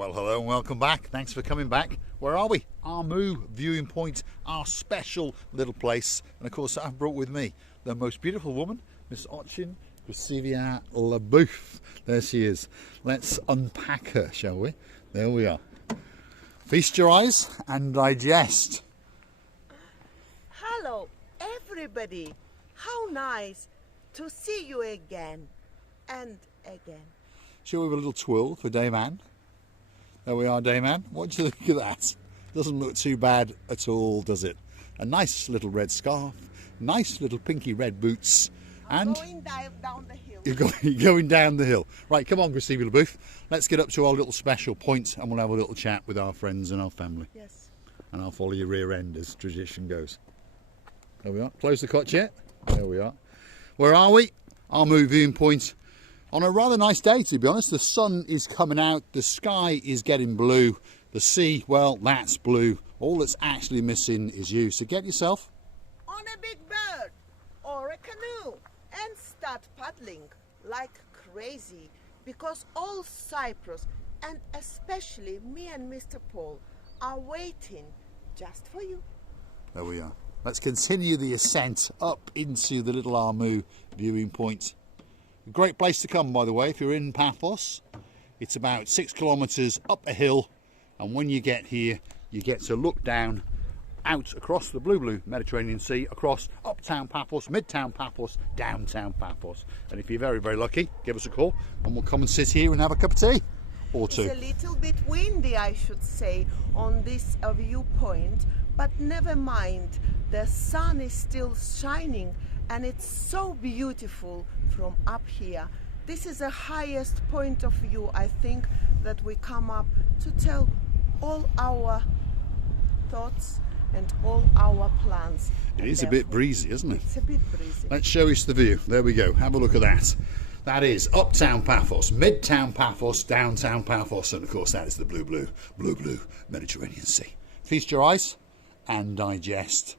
Well, hello and welcome back. Thanks for coming back. Where are we? Our viewing point, our special little place. And of course, I've brought with me the most beautiful woman, Miss Ochin Gracevia Labouf. There she is. Let's unpack her, shall we? There we are. Feast your eyes and digest. Hello, everybody. How nice to see you again and again. Shall we have a little twirl for Dayman? There we are, Dayman. What do you think of that? Doesn't look too bad at all, does it? A nice little red scarf, nice little pinky red boots, and going down the hill. You're going down the hill. Right, come on, Gracevia Labouf. Let's get up to our little special point and we'll have a little chat with our friends and our family. Yes. And I'll follow your rear end as tradition goes. There we are. Close the clutch yet? There we are. Where are we? Our viewing point. On a rather nice day, to be honest. The sun is coming out, the sky is getting blue, the sea, well, that's blue. All that's actually missing is you. So get yourself on a big bird or a canoe and start paddling like crazy, because all Cyprus, and especially me and Mr. Paul, are waiting just for you. There we are. Let's continue the ascent up into the little Armu viewing point. A great place to come, by the way, if you're in Paphos. It's about 6 kilometres up a hill, and when you get here you get to look down out across the blue Mediterranean Sea, across uptown Paphos, midtown Paphos, downtown Paphos. And if you're very lucky, give us a call and we'll come and sit here and have a cup of tea or two. It's a little bit windy, I should say, on this viewpoint, but never mind, the sun is still shining and it's so beautiful from up here. This is the highest point of view, I think, that we come up to tell all our thoughts and all our plans. It is a bit breezy, isn't it? It's a bit breezy. Let's show us the view. There we go. Have a look at that. That is uptown Paphos, midtown Paphos, downtown Paphos, and of course that is the blue Mediterranean Sea. Feast your eyes and digest.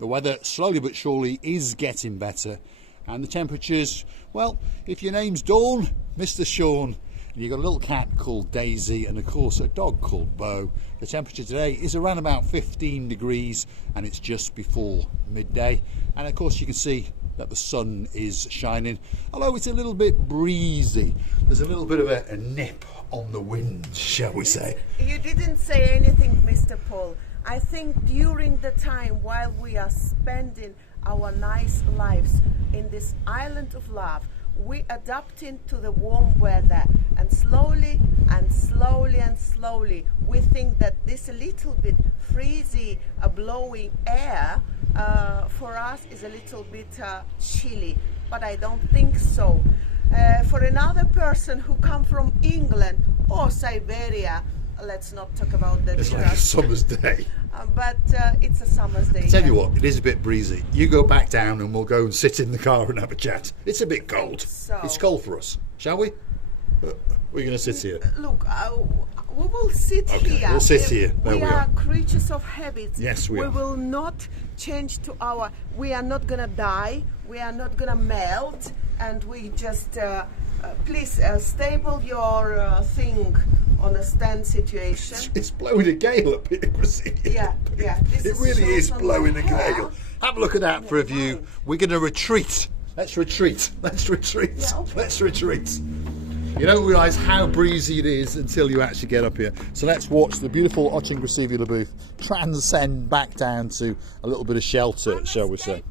The weather slowly but surely is getting better, and the temperatures, well, if your name's Dawn, Mr. Sean, and you've got a little cat called Daisy, and of course a dog called Bo, the temperature today is around about 15 degrees and it's just before midday. And of course you can see that the sun is shining, although it's a little bit breezy. There's a little bit of a nip on the wind, shall we say. You didn't say anything, Mr. Paul. I think during the time while we are spending our nice lives in this island of love, we adapting to the warm weather, and slowly we think that this little bit freezy blowing air for us is a little bit chilly, but I don't think so. For another person who come from England or Siberia, let's not talk about that. It's like a summer's day. But it's a summer's day. I tell you what, it is a bit breezy. You go back down and we'll go and sit in the car and have a chat. It's a bit cold. So, it's cold for us, shall we? We're going to sit here. Look, we will sit here. We'll sit here. There we are creatures of habits. Yes, we are. We will not change to our... We are not going to die. We are not going to melt. And we just... please stable your thing on a stand situation. It's blowing a gale up here, Gracevia. Yeah. It really is blowing a gale. Have a look at that for a view. We're going to retreat. Let's retreat. Yeah, okay. Let's retreat. You don't realise how breezy it is until you actually get up here. So let's watch the beautiful Ochin Gracevia Labouf transcend back down to a little bit of shelter, shall we say.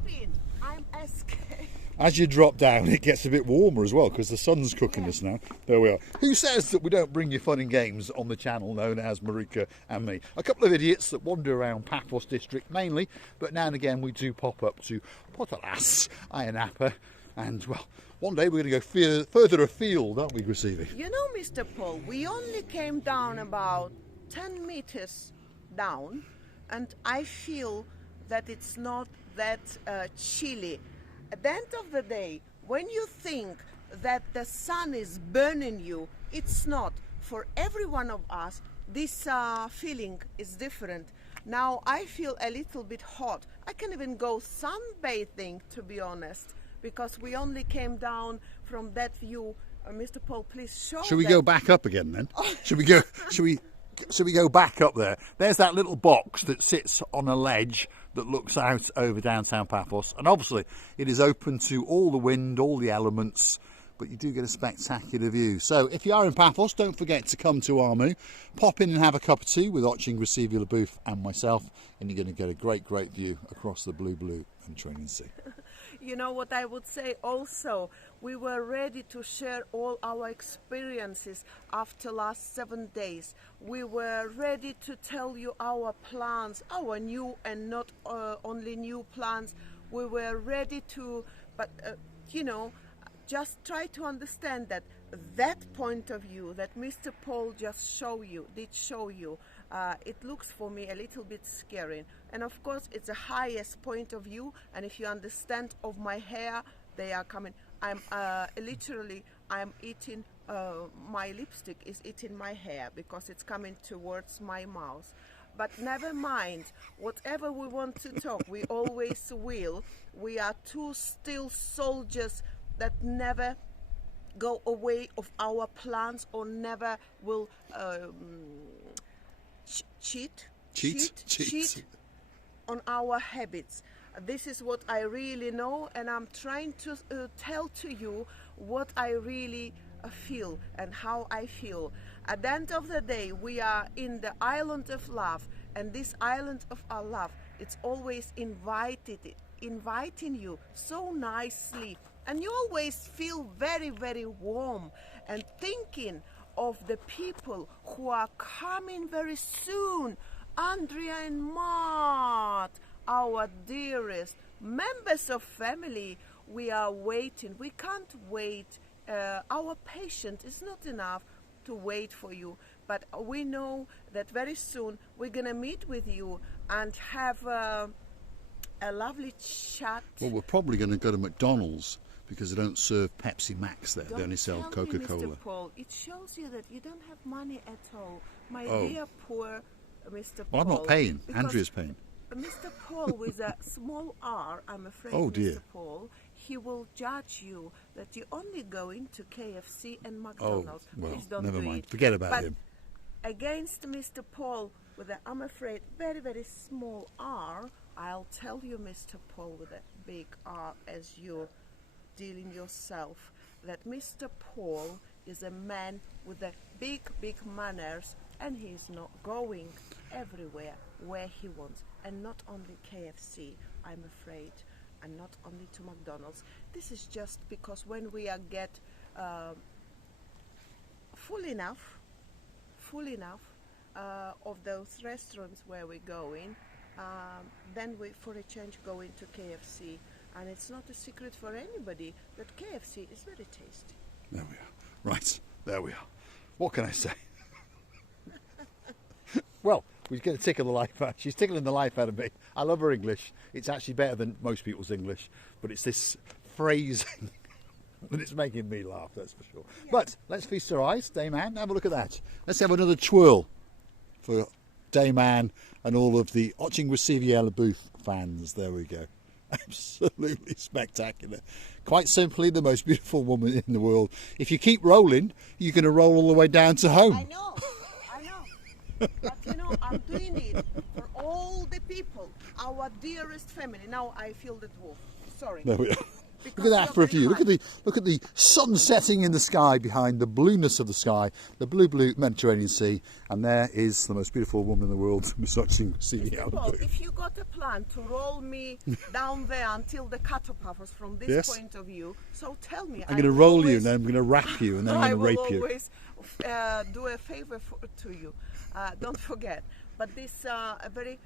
I'm escaping. As you drop down, it gets a bit warmer as well because the sun's cooking us now. There we are. Who says that we don't bring you fun and games on the channel known as Marika and me? A couple of idiots that wander around Paphos district mainly, but now and again we do pop up to Potalas, Ayanapa, and well, one day we're going to go further afield, aren't we, Gracevia? You know, Mr. Paul, we only came down about 10 meters down, and I feel that it's not that chilly. At the end of the day, when you think that the sun is burning you, it's not. For every one of us, this feeling is different. Now I feel a little bit hot. I can even go sunbathing, to be honest, because we only came down from that view Mr. Paul, please show. Should we go back up again then? Should we go? Should we go back up there? There's that little box that sits on a ledge that looks out over downtown Paphos, and obviously it is open to all the wind, all the elements, but you do get a spectacular view. So if you are in Paphos, don't forget to come to Armu, pop in and have a cup of tea with Oching Receiver Booth and myself, and you're going to get a great view across the blue Mediterranean Sea. You know what I would say also, we were ready to share all our experiences after last 7 days. We were ready to tell you our plans, our new and not only new plans. We were ready to, but you know, just try to understand that point of view that Mr. Paul just did show you, it looks for me a little bit scary. And of course, it's the highest point of view. And if you understand of my hair, they are coming. I'm eating, my lipstick is eating my hair because it's coming towards my mouth. But never mind, whatever we want to talk, we always will. We are two still soldiers that never go away of our plans or never will cheat on our habits. This is what I really know, and I'm trying to tell to you what I really feel and how I feel. At the end of the day, we are in the island of love, and this island of our love, it's always inviting you so nicely, and you always feel very warm, and thinking of the people who are coming very soon. Andrea and Mart, our dearest members of family, we are waiting. We can't wait. Our patience is not enough to wait for you, but we know that very soon we're gonna meet with you and have a lovely chat. Well, we're probably going to go to McDonald's because they don't serve Pepsi Max there. They only sell Coca-Cola. Mr. Paul, it shows you that you don't have money at all. My Oh. dear poor Mr. Paul. Well, I'm not paying. because Andrea's paying. Mr. Paul with a small r, I'm afraid, Oh, dear. Mr. Paul, he will judge you that you're only going to KFC and McDonald's. Oh, well, Please don't never do mind. it. Forget about But him. against Mr. Paul with a, I'm afraid, very small r, I'll tell you, Mr. Paul with a big R, as you're dealing yourself, that Mr. Paul is a man with a big manners, and he's not going everywhere where he wants, and not only KFC, I'm afraid, and not only to McDonald's. This is just because when we are get full enough of those restaurants where we're going, then we for a change go into KFC, and it's not a secret for anybody that KFC is very tasty. There we are. Right, there we are. What can I say? Well, we're going to tickle the life out. She's tickling the life out of me. I love her English. It's actually better than most people's English, but it's this phrasing that it's making me laugh, that's for sure. Yeah. But let's feast our eyes, Dame Anne. Have a look at that. Let's have another twirl for Dame Anne and all of the Oching Receiver Booth fans. There we go. Absolutely spectacular. Quite simply, the most beautiful woman in the world. If you keep rolling, you're going to roll all the way down to home. I know. But you know, I'm doing it for all the people, our dearest family. Now I feel the dwarf. Sorry. There we are. Look at that for a view. Look at the sun setting in the sky behind the blueness of the sky, the blue Mediterranean Sea, and there is the most beautiful woman in the world, Miss Oching Receiver Booth. If you got a plan to roll me down there until the Paphos from this point of view, so tell me. I'm going to roll you, and then I'm going to wrap you, and then I'm going to rape you. I will always do a favor to you. Don't forget. But this a very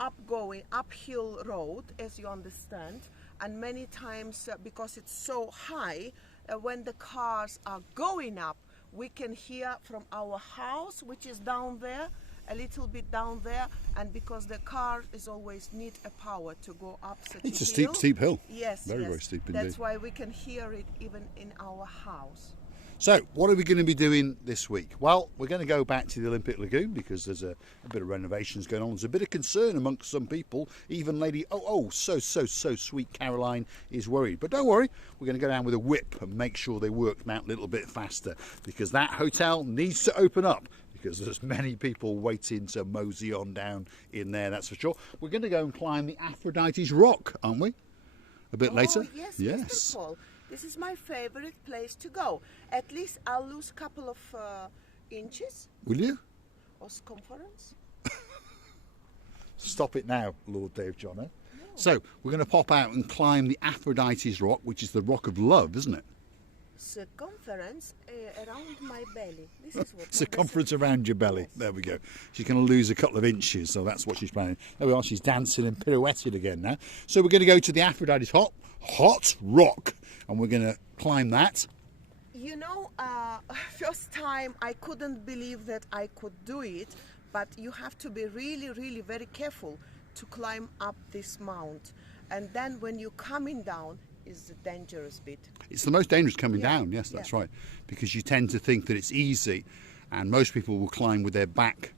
uphill road, as you understand. And many times, because it's so high, when the cars are going up, we can hear from our house, which is down there, a little bit down there, and because the car is always need a power to go up such it's a hill. Steep hill. Yes, very steep indeed. That's why we can hear it even in our house. So, what are we going to be doing this week? Well, we're going to go back to the Olympic Lagoon because there's a bit of renovations going on. There's a bit of concern amongst some people. Even Lady, so sweet Caroline is worried. But don't worry, we're going to go down with a whip and make sure they work them out a little bit faster because that hotel needs to open up because there's many people waiting to mosey on down in there, that's for sure. We're going to go and climb the Aphrodite's Rock, aren't we? A bit later? Yes, Mr. Paul. This is my favorite place to go. At least I'll lose a couple of inches. Will you? Or circumference. Stop it now, Lord Dave John. No. So, we're going to pop out and climb the Aphrodite's Rock, which is the Rock of Love, isn't it? Circumference around my belly. This is what circumference around your belly. There we go. She's going to lose a couple of inches, so that's what she's planning. There we are. She's dancing and pirouetting again now. So we're going to go to the Aphrodite's hot rock, and we're going to climb that. You know, first time I couldn't believe that I could do it, but you have to be really very careful to climb up this mount. And then when you're coming down, is the dangerous bit. It's the most dangerous coming down, yes, that's right. Because you tend to think that it's easy, and most people will climb with their back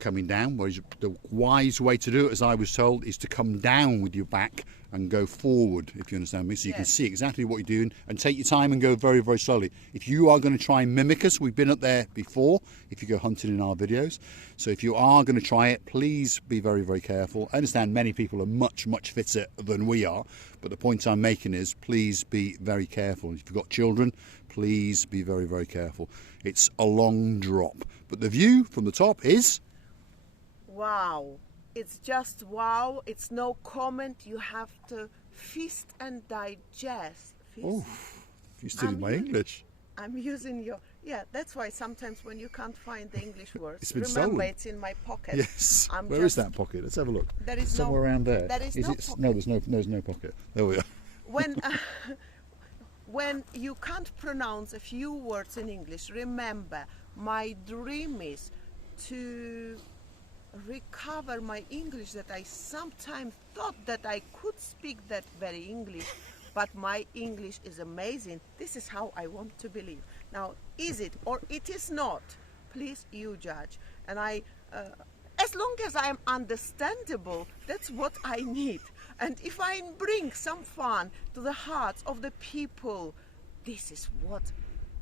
coming down, whereas the wise way to do it, as I was told, is to come down with your back and go forward, if you understand me, so you can see exactly what you're doing and take your time and go very slowly. If you are going to try and mimic us, we've been up there before if you go hunting in our videos, so if you are going to try it, please be very careful. I understand many people are much fitter than we are, but the point I'm making is please be very careful. If you've got children, please be very careful. It's a long drop, but the view from the top is wow. It's just wow. It's no comment. You have to feast and digest. Oh, you studied my English. I'm using your... Yeah, that's why sometimes when you can't find the English words, it's been remember stolen. It's in my pocket. Yes. Where is that pocket? Let's have a look. There is somewhere around there. There is no pocket. No, there's no pocket. There we are. When you can't pronounce a few words in English, remember, my dream is to recover my English that I sometimes thought that I could speak that very English, but my English is amazing. This is how I want to believe. Now, is it or it is not? Please, you judge. And I, as long as I am understandable, that's what I need. And if I bring some fun to the hearts of the people, this is what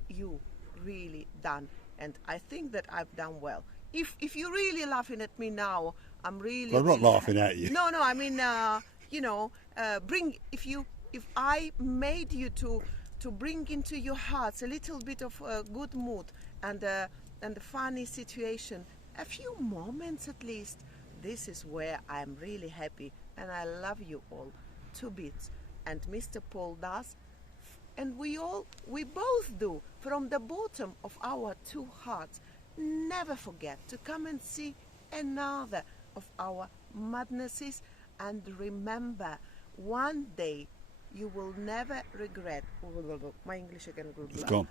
you really done. And I think that I've done well. If you're really laughing at me now, I'm really... I'm not laughing at you. No, I mean, if I made you to bring into your hearts a little bit of good mood and a funny situation, a few moments at least, this is where I'm really happy, and I love you all to bits. And Mr. Paul does, and we both do, from the bottom of our two hearts. Never forget to come and see another of our madnesses, and remember, one day you will never regret. My English again. It's gone.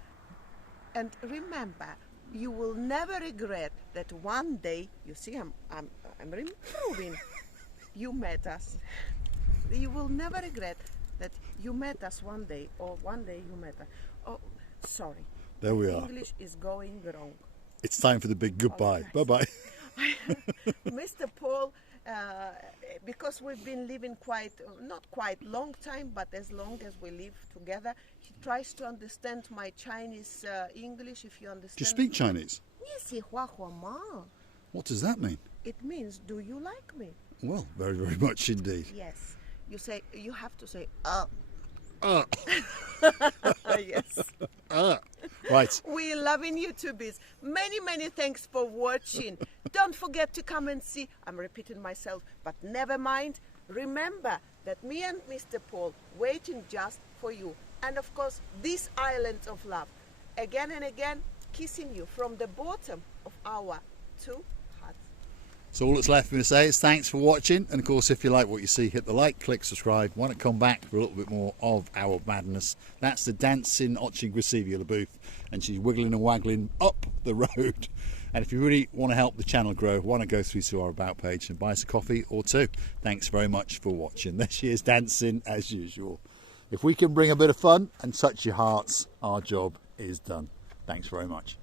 And remember, you will never regret that one day. You see, I'm improving. You met us. You will never regret that you met us one day, or one day you met us. Oh, sorry. There we are. English is going wrong. It's time for the big goodbye. Bye-bye. Mr. Paul, because we've been living not quite long time, but as long as we live together, he tries to understand my Chinese English, if you understand. Do you speak Chinese? Yes. What does that mean? It means, do you like me? Well, very much indeed. Yes. You have to say, yes. Right. We're loving YouTubers. Many thanks for watching. Don't forget to come and see. I'm repeating myself, but never mind. Remember that me and Mr. Paul waiting just for you. And of course, this island of love. Again and again, kissing you from the bottom of our two hearts. So all that's left for me to say is thanks for watching, and of course if you like what you see, hit the like, click subscribe. Want to come back for a little bit more of our madness? That's the dancing Oching Grisivia the booth, and she's wiggling and waggling up the road. And if you really want to help the channel grow, why not go through to our about page and buy us a coffee or two. Thanks very much for watching. There she is dancing as usual. If we can bring a bit of fun and touch your hearts, our job is done. Thanks very much.